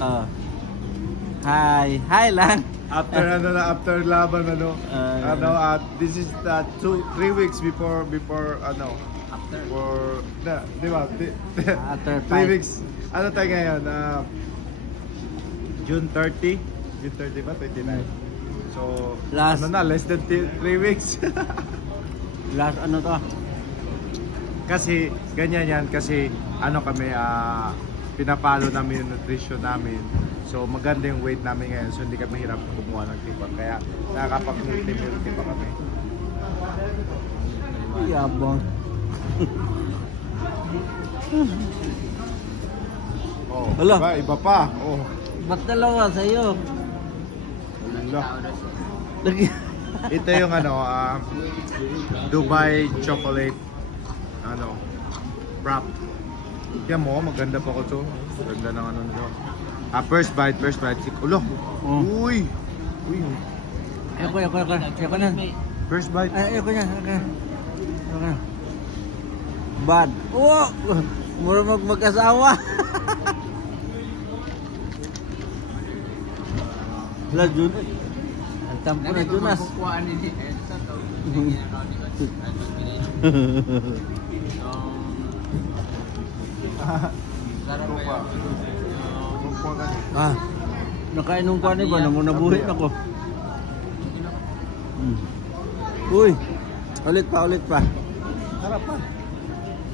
Oh. Hi. Hi lang. After after laban this is the 3 weeks before After. for di ba? After 3 fight. weeks. Ano tayo ngayon? June 30? June 30 ba? 29. So, Last. less than 3 weeks. Last ano to? Kasi ganyan yan kasi kami pinapalo namin yung nutrition namin. So maganda yung weight namin ngayon, so hindi kami hirap kumuha ng tibang, kaya nakakapag-multi pa kami. Yabang. Oh, Hala. iba pa. Oh. Ba't dalawa sa'yo? Hala. Ito yung Dubai chocolate wrap. Yan mo, maganda pa ko to. Ganda ng nito. First bite. Ulo. Oh. Uy. Ayoko na. First bite. Ayoko na. Bad. Oh! Mura mag-asawa. Wala, Jun. Ang tampo na, Jonas. Nakainom ka na ba? Nabuhit ako. Uy, ulit pa. Harap pa.